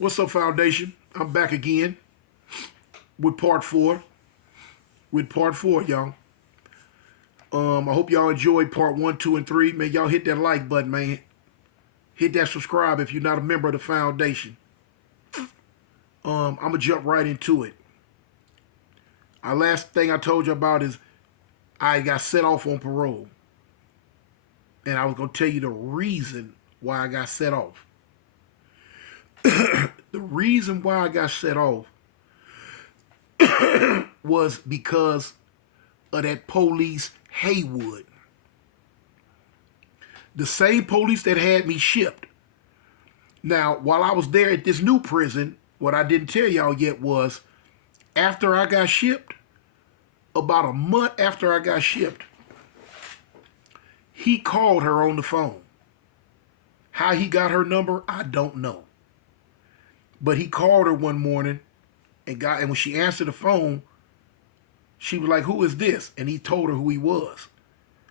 What's up, Foundation? I'm back again with part four. With part four, y'all. I hope y'all enjoyed part one, two, and three. Man, y'all hit that like button, man. Hit that subscribe if you're not a member of the Foundation. I'm gonna jump right into it. Our last thing I told you about is I got set off on parole, and I was gonna tell you the reason why I got set off. The reason why I got set off was because of that police Haywood. The same police that had me shipped. Now, while I was there at this new prison, what I didn't tell y'all yet was after I got shipped, about a month after I got shipped, he called her on the phone. How he got her number, I don't know. But he called her one morning and when she answered the phone, she was like, "Who is this?" And he told her who he was.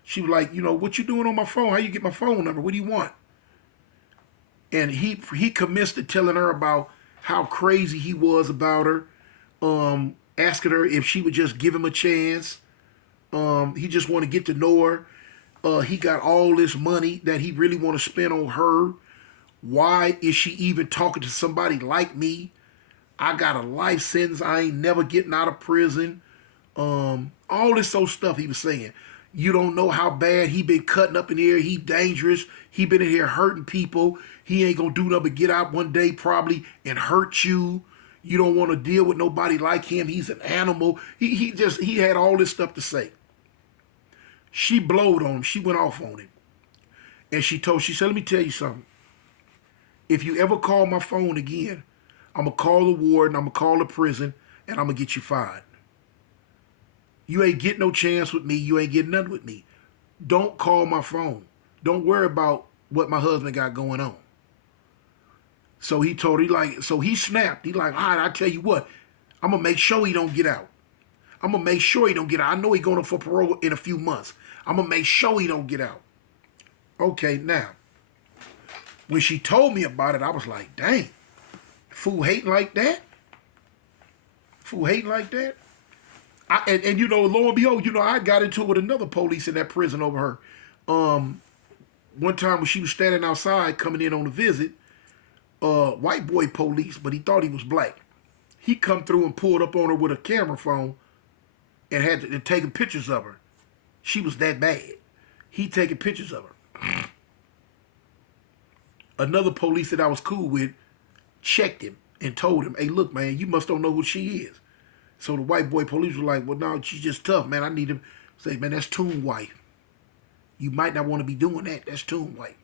She was like, "What you doing on my phone? How you get my phone number? What do you want?" And he commenced to telling her about how crazy he was about her, asking her if she would just give him a chance. He just want to get to know her. He got all this money that he really want to spend on her. Why is she even talking to somebody like me? I got a life sentence. I ain't never getting out of prison. All this old stuff he was saying. You don't know how bad he been cutting up in here. He dangerous. He been in here hurting people. He ain't gonna do nothing but get out one day probably and hurt you. You don't want to deal with nobody like him. He's an animal. He had all this stuff to say. She blowed on him. She went off on him. And she said, "Let me tell you something. If you ever call my phone again, I'm going to call the warden, I'm going to call the prison, and I'm going to get you fired. You ain't getting no chance with me. You ain't getting nothing with me. Don't call my phone. Don't worry about what my husband got going on." So he told her, so he snapped. He like, "All right, I tell you what, I'm going to make sure he don't get out. I'm going to make sure he don't get out. I know he going up for parole in a few months. I'm going to make sure he don't get out." Okay, now, when she told me about it, I was like, dang, fool hating like that? Fool hating like that? And lo and behold, I got into it with another police in that prison over her. One time when she was standing outside coming in on a visit, white boy police, but he thought he was black. He come through and pulled up on her with a camera phone and had to taking pictures of her. She was that bad. He taking pictures of her. Another police that I was cool with checked him and told him, "Hey, look, man, you must don't know who she is." So the white boy police was like, "Well, no, she's just tough, man. I need him." Say, "Man, that's Toon White. You might not want to be doing that. That's Toon White."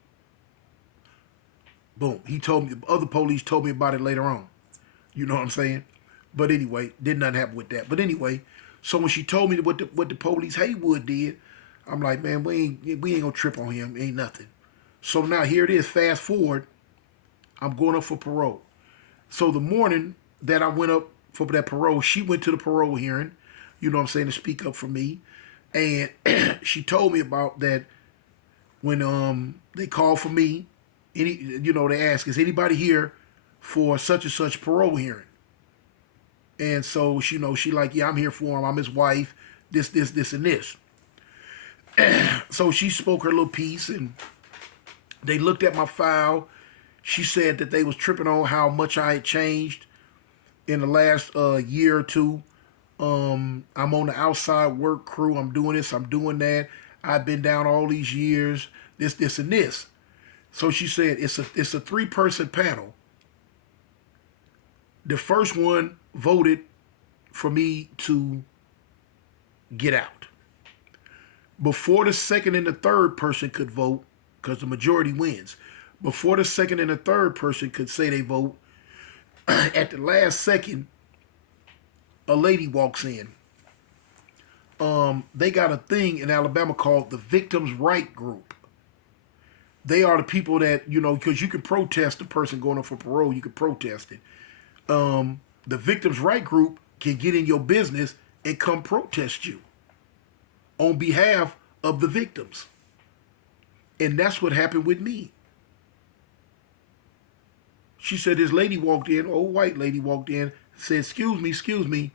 Boom. He told me, other police told me about it later on. You know what I'm saying? But anyway, did nothing happen with that. But anyway, so when she told me what the police Haywood did, I'm like, man, we ain't gonna trip on him. Ain't nothing. So now here it is. Fast forward, I'm going up for parole. So the morning that I went up for that parole, she went to the parole hearing, you know what I'm saying, to speak up for me. And she told me about that when they called for me, they asked, "Is anybody here for such and such parole hearing?" And so she like, "Yeah, I'm here for him. I'm his wife, this, and this." So she spoke her little piece and they looked at my file. She said that they was tripping on how much I had changed in the last year or two. I'm on the outside work crew. I'm doing this. I'm doing that. I've been down all these years. This, and this. So she said it's a 3-person panel. The first one voted for me to get out. Before the second and the third person could vote, because the majority wins, before the second and the third person could say they vote, at the last second, a lady walks in. They got a thing in Alabama called the Victims' Right Group. They are the people that, because you can protest the person going up for parole, you can protest it. The Victims' Right Group can get in your business and come protest you on behalf of the victims. And that's what happened with me. She said this lady walked in, old white lady walked in, said, excuse me,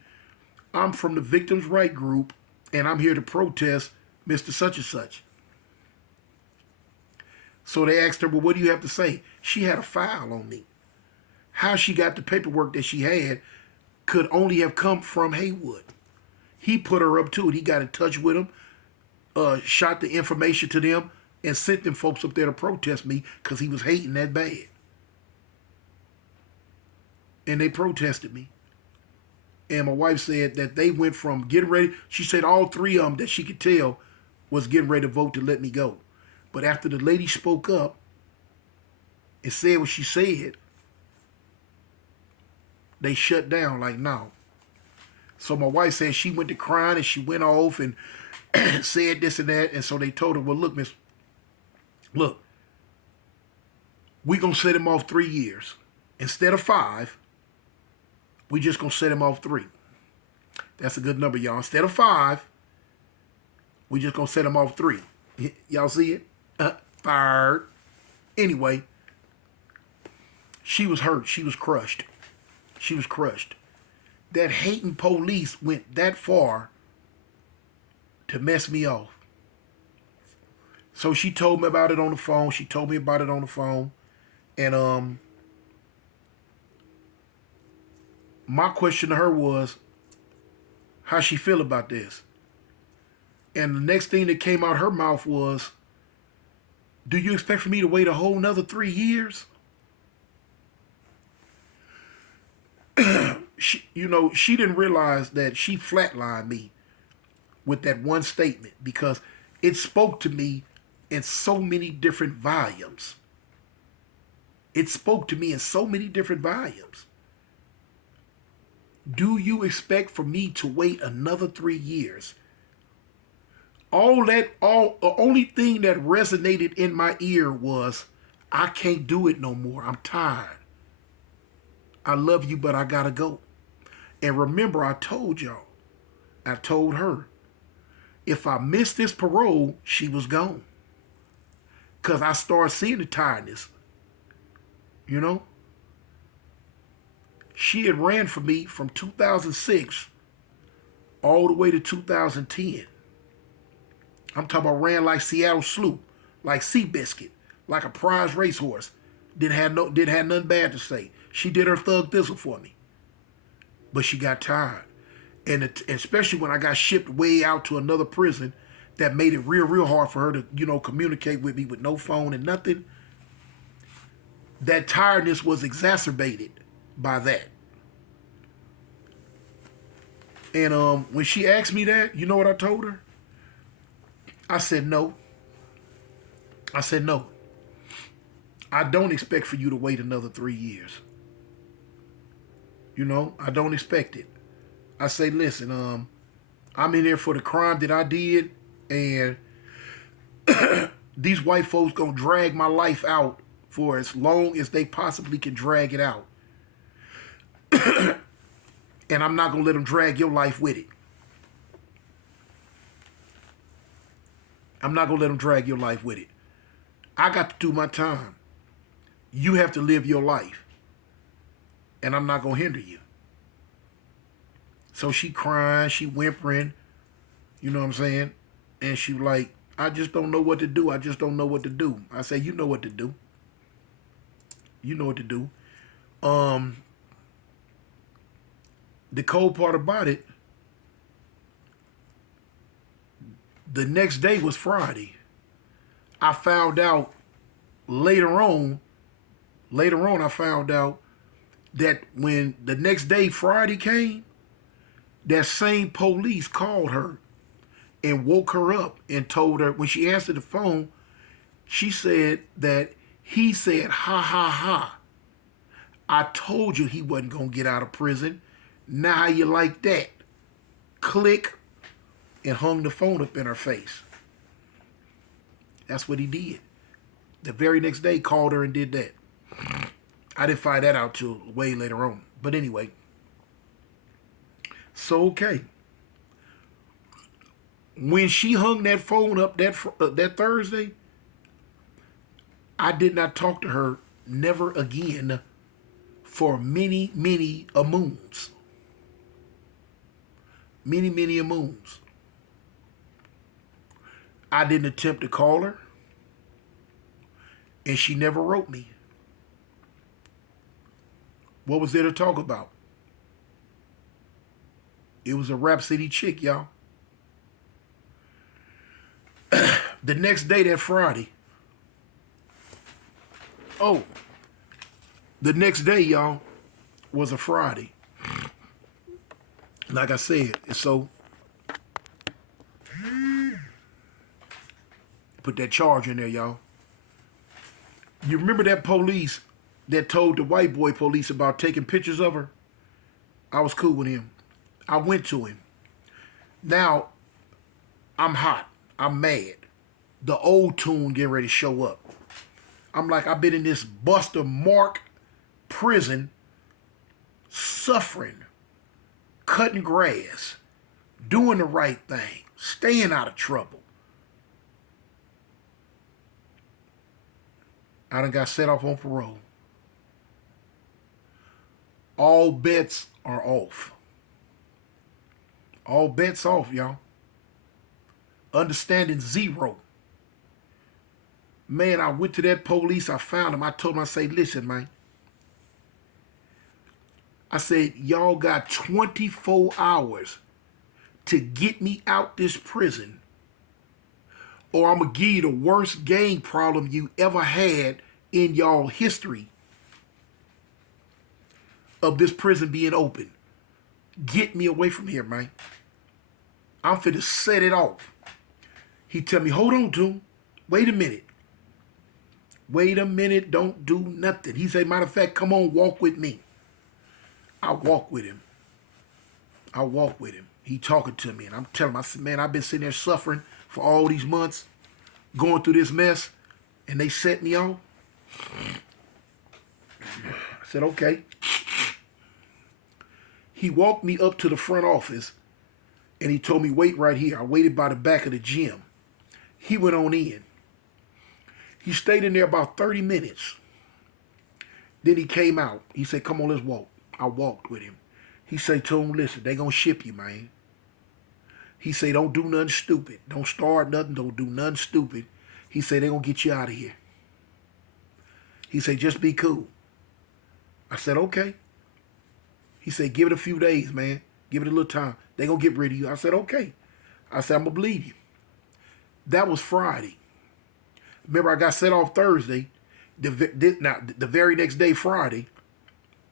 I'm from the victims' right group, and I'm here to protest Mr. Such and Such. So they asked her, well, what do you have to say? She had a file on me. How she got the paperwork that she had could only have come from Haywood. He put her up to it. He got in touch with them, shot the information to them, and sent them folks up there to protest me because he was hating that bad. And they protested me. And my wife said that they went from getting ready. She said all three of them that she could tell was getting ready to vote to let me go. But after the lady spoke up and said what she said, they shut down like, no. So my wife said she went to crying and she went off and said this and that. And so they told her, well, look, miss, look, we going to set him off 3 years. Instead of 5, we just going to set him off 3. That's a good number, y'all. Instead of 5, we just going to set him off 3. Y'all see it? Fired. Anyway, she was hurt. She was crushed. She was crushed. That hating police went that far to mess me off. So she told me about it on the phone. She told me about it on the phone. And my question to her was, how she feel about this? And the next thing that came out her mouth was, do you expect for me to wait a whole nother 3 years? She didn't realize that she flatlined me with that one statement because it spoke to me in so many different volumes. It spoke to me in so many different volumes. Do you expect for me to wait another 3 years? The only thing that resonated in my ear was, I can't do it no more. I'm tired. I love you, but I gotta go. And remember, I told y'all, I told her, if I missed this parole, she was gone. Because I started seeing the tiredness. You know? She had ran for me from 2006 all the way to 2010. I'm talking about ran like Seattle Sloop, like Seabiscuit, like a prize racehorse. Didn't have nothing bad to say. She did her thug thistle for me. But she got tired. And especially when I got shipped way out to another prison, that made it real hard for her to, communicate with me with no phone and nothing. That tiredness was exacerbated by that. And when she asked me that, you know what I told her? I said no. I said no. I don't expect for you to wait another 3 years. I don't expect it. I say, listen, I'm in there for the crime that I did, and these white folks gonna drag my life out for as long as they possibly can drag it out. And I'm not gonna let them drag your life with it. I'm not gonna let them drag your life with it. I got to do my time. You have to live your life. And I'm not gonna hinder you. So she crying, she whimpering, you know what I'm saying? And she like, I just don't know what to do. I just don't know what to do. I say, you know what to do. You know what to do. The cold part about it, the next day was Friday. I found out later on, I found out that when the next day, Friday came, that same police called her and woke her up and told her, when she answered the phone, she said that he said, ha, ha, ha. I told you he wasn't going to get out of prison. Now how you like that? Click, and hung the phone up in her face. That's what he did. The very next day, called her and did that. I didn't find that out till way later on. But anyway. So, okay. When she hung that phone up that Thursday, I did not talk to her never again for many, many a moons. Many, many a moons. I didn't attempt to call her, and she never wrote me. What was there to talk about? It was a Rap City chick, y'all. The next day, that Friday. Oh, the next day, y'all, was a Friday. Like I said, so put that charge in there, y'all. You remember that police that told the white boy police about taking pictures of her? I was cool with him. I went to him. Now, I'm hot. I'm mad. The old tune getting ready to show up. I'm like, I've been in this Buster Mark prison, suffering, cutting grass, doing the right thing, staying out of trouble. I done got set off on parole. All bets are off. All bets off, y'all. Understanding zero. Man, I went to that police. I found him. I told him, I say, listen, man. I said, y'all got 24 hours to get me out this prison, or I'm going to give you the worst gang problem you ever had in y'all history of this prison being open. Get me away from here, man. I'm finna set it off. He tell me, hold on, Toon. Wait a minute. Wait a minute, don't do nothing. He said, matter of fact, come on, walk with me. I walk with him. I walk with him. He talking to me, and I'm telling him, I said, man, I've been sitting there suffering for all these months, going through this mess, and they set me off. I said, okay. He walked me up to the front office, and he told me, wait right here. I waited by the back of the gym. He went on in. He stayed in there about 30 minutes. Then he came out. He said, come on, let's walk. I walked with him. He said to him, listen, they gonna ship you, man. He said, don't do nothing stupid. Don't start nothing. Don't do nothing stupid. He said, they gonna get you out of here. He said, just be cool. I said, okay. He said, give it a few days, man. Give it a little time. They gonna get rid of you. I said, okay. I said, I'm gonna believe you. That was Friday. Remember, I got set off Thursday. The very next day, Friday,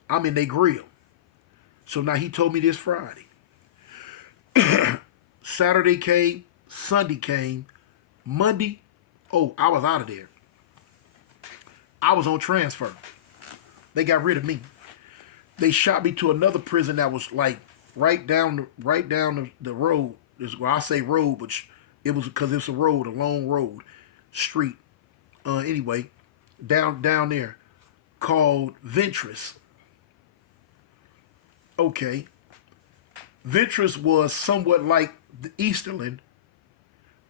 I'm in their grill. So now he told me this Friday. Saturday came, Sunday came, Monday, oh, I was out of there. I was on transfer. They got rid of me. They shot me to another prison that was like right down the road. Well, I say road, but it was because it's a road, a long road, street. Anyway, down there, called Ventress. Okay. Ventress was somewhat like the Easterland,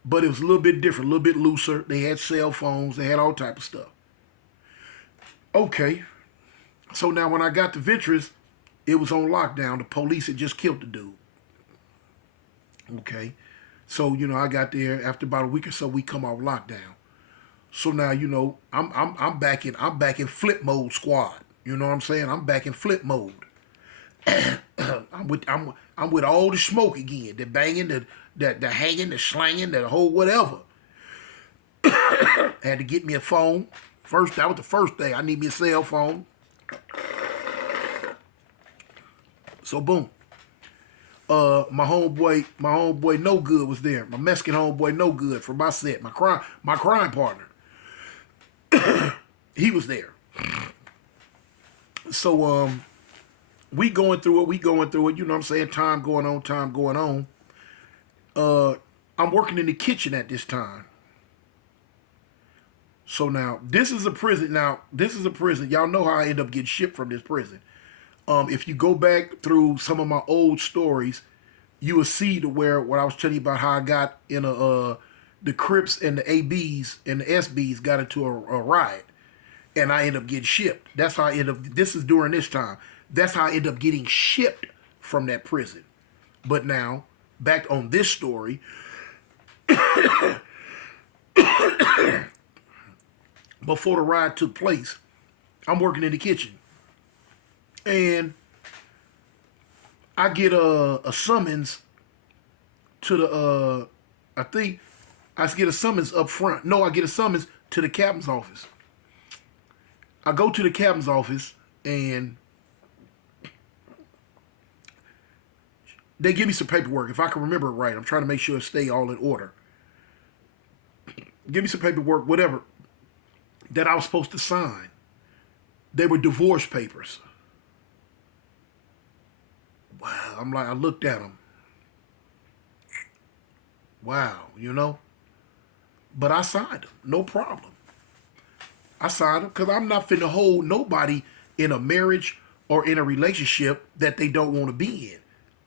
but it was a little bit different, a little bit looser. They had cell phones. They had all type of stuff. Okay. So now when I got to Ventress, it was on lockdown. The police had just killed the dude. Okay. So, I got there after about a week or so, we come off lockdown. So now, I'm back in flip mode squad. You know what I'm saying? I'm back in flip mode. I'm with all the smoke again. The banging, the hanging, the slanging, the whole whatever. Had to get me a phone. That was the first thing. I need me a cell phone. So boom. My homeboy No Good was there. My Mexican homeboy No Good from my set. My crime partner. He was there. So we going through it, you know what I'm saying? Time going on. I'm working in the kitchen at this time. So now, this is a prison. Y'all know how I end up getting shipped from this prison. If you go back through some of my old stories, you will see what I was telling you about how I got in the Crips and the ABs and the SBs got into a riot. and I end up getting shipped. That's how I end up. This is during this time. That's how I end up getting shipped from that prison. But now, back on this story, before the ride took place, I'm working in the kitchen, and I get a summons to the I think I get a summons up front. No, I get a summons to the captain's office. I go to the captain's office, and they give me some paperwork. If I can remember it right, I'm trying to make sure it stay all in order. Give me some paperwork, whatever, that I was supposed to sign. They were divorce papers. Wow, I'm like, I looked at them. Wow, you know? But I signed them, no problem. I signed them because I'm not finna hold nobody in a marriage or in a relationship that they don't want to be in.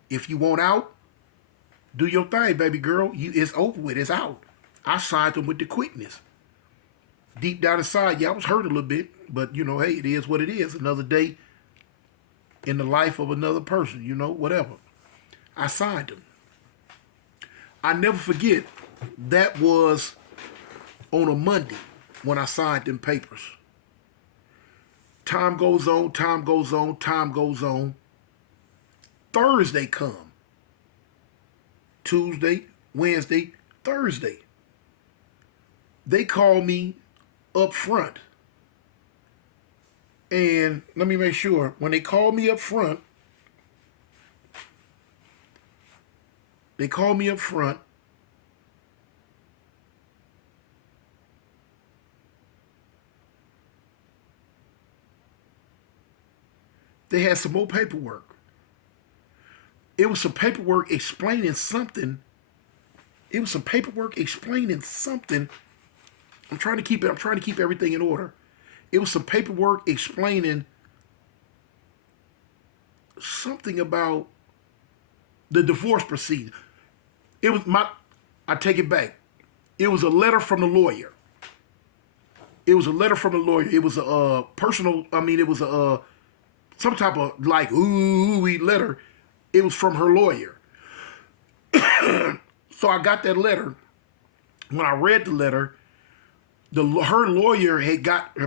If you want out, do your thing, baby girl. It's over with, it's out. I signed them with the quickness. Deep down inside, yeah, I was hurt a little bit, but you know, hey, it is what it is. Another day in the life of another person, you know, whatever. I signed them. I never forget, that was on a Monday when I signed them papers. Time goes on, time goes on, time goes on. Thursday come. Tuesday, Wednesday, Thursday. They call me up front. And let me make sure, when they call me up front, they had some more paperwork. It was some paperwork explaining something. I'm trying to keep everything in order. It was some paperwork explaining something about the divorce proceeding. I take it back. It was a letter from the lawyer. It was a personal, it was some type of like ooh-wee letter. It was from her lawyer. So I got that letter. When I read the letter, her lawyer had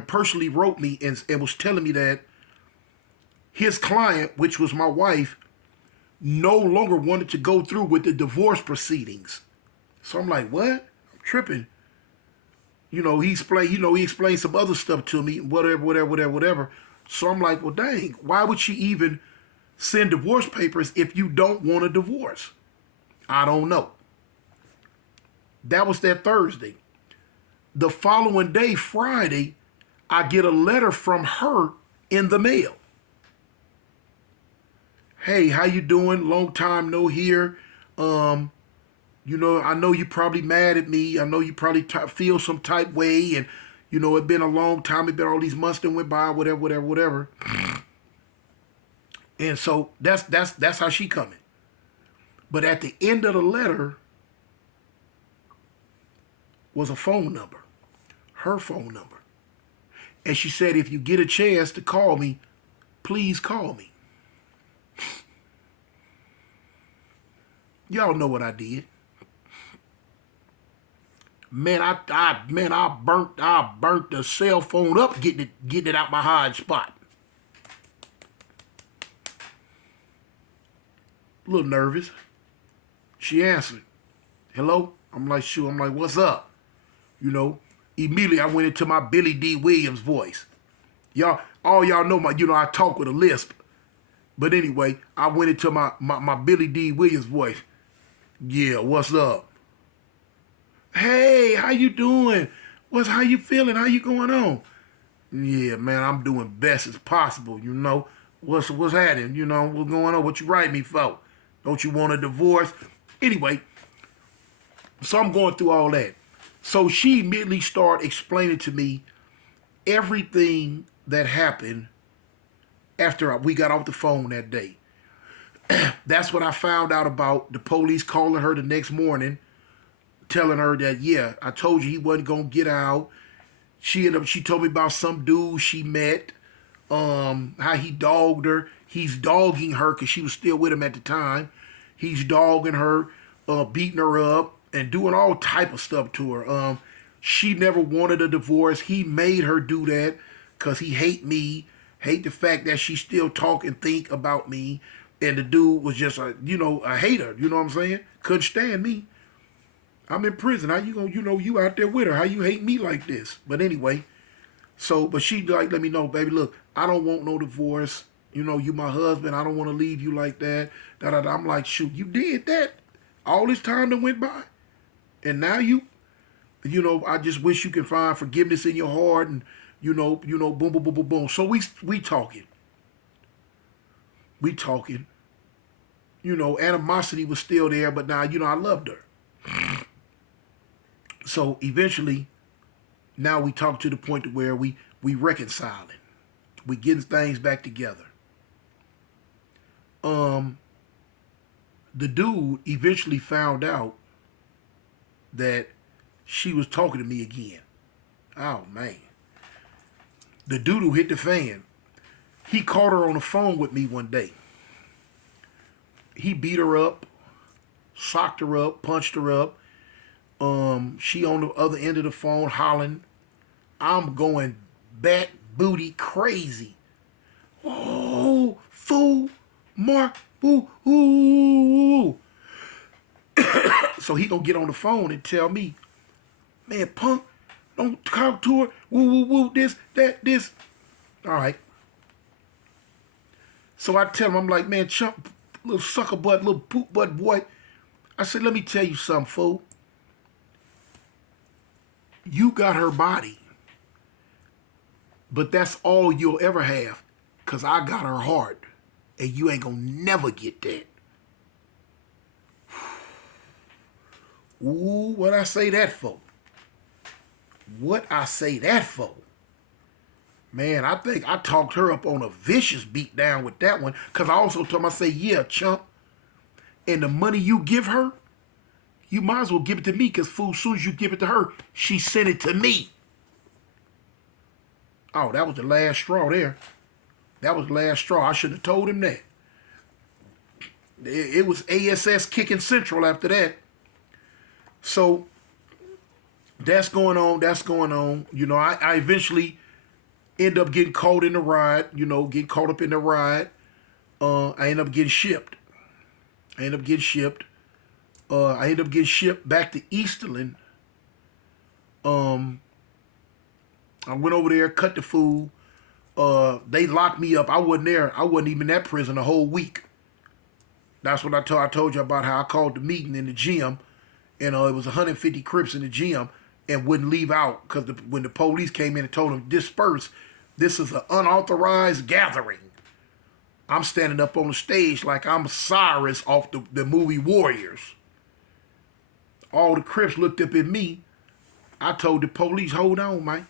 personally wrote me and was telling me that his client, which was my wife, no longer wanted to go through with the divorce proceedings. So I'm like, what? I'm tripping. You know, he explained some other stuff to me, whatever. So I'm like, well, dang, why would she even send divorce papers if you don't want a divorce? I don't know. That was that Thursday. The following day, Friday, I get a letter from her in the mail. Hey, how you doing? Long time no hear. You know, I know you probably mad at me. I know you probably feel some type way, and you know, it's been a long time. It's been all these months that went by, whatever. And so that's how she coming. But at the end of the letter was a phone number, her phone number. And she said, if you get a chance to call me, please call me. Y'all know what I did. Man, I burnt the cell phone up getting it out my hard spot. A little nervous. She answered. Hello? I'm like, shoot. I'm like, what's up? You know, immediately I went into my Billy D. Williams voice. All y'all know I talk with a lisp. But anyway, I went into my Billy D. Williams voice. Yeah, what's up? Hey, how you doing? How you feeling? How you going on? Yeah, man, I'm doing best as possible, you know. What's happening? You know, what's going on? What you write me for? Don't you want a divorce? Anyway, so I'm going through all that. So she immediately started explaining to me everything that happened after we got off the phone that day. That's when I found out about the police calling her the next morning, telling her that, yeah, I told you he wasn't going to get out. She told me about some dude she met, how he dogged her. He's dogging her because she was still with him at the time. He's dogging her, beating her up, and doing all type of stuff to her. She never wanted a divorce. He made her do that because he hate me, hate the fact that she still talk and think about me. And the dude was just a hater. You know what I'm saying? Couldn't stand me. I'm in prison. How you gonna, you out there with her? How you hate me like this? But anyway, but she like let me know, baby. Look, I don't want no divorce. You my husband. I don't want to leave you like that. Da da da. I'm like, shoot, you did that. All this time that went by, and now I just wish you can find forgiveness in your heart, and boom, boom, boom, boom, boom. So we talking. We talking. Animosity was still there, but now I loved her. So eventually, now we talk to the point to where we reconciling, we getting things back together. The dude eventually found out that she was talking to me again. Oh man, the dude who hit the fan. He caught her on the phone with me one day. He beat her up, socked her up, punched her up. She on the other end of the phone hollering. I'm going back booty crazy. Oh, fool, Mark, ooh, ooh. So he gonna get on the phone and tell me, man, punk, don't talk to her. Woo, woo, woo, this, that, this. All right. So I tell him, I'm like, man, chump, little sucker butt, little poop butt boy. I said, let me tell you something, fool. You got her body, but that's all you'll ever have, because I got her heart, and you ain't gonna never get that. Ooh, what I say that for? What I say that for? Man, I think I talked her up on a vicious beat down with that one, because I also told him, I say, yeah, chump, and the money you give her, you might as well give it to me, because, fool, as soon as you give it to her, she sent it to me. Oh, that was the last straw there. That was the last straw. I should have told him that. It was ASS kicking central after that. So that's going on. That's going on. I eventually end up getting caught in the ride. Getting caught up in the ride. I end up getting shipped. I end up getting shipped back to Easterland. I went over there, cut the food. They locked me up. I wasn't there. I wasn't even at prison a whole week. That's what I told you about how I called the meeting in the gym. And it was 150 Crips in the gym and wouldn't leave out because when the police came in and told them disperse, this is an unauthorized gathering. I'm standing up on the stage like I'm Cyrus off the movie Warriors. All the Crips looked up at me. I told the police, hold on, man.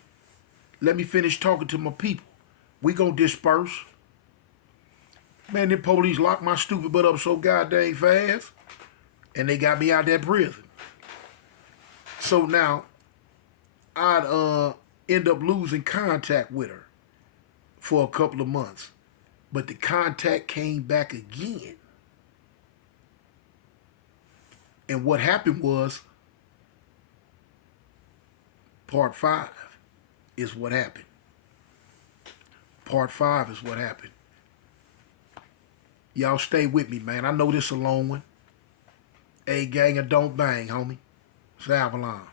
Let me finish talking to my people. We gonna disperse. Man, the police locked my stupid butt up so goddamn fast. And they got me out of that prison. So now, I'd end up losing contact with her for a couple of months. But the contact came back again. And what happened was, part 5 is what happened. Part 5 is what happened. Y'all stay with me, man. I know this a long one. Hey, gang, and don't bang, homie. It's Avalon.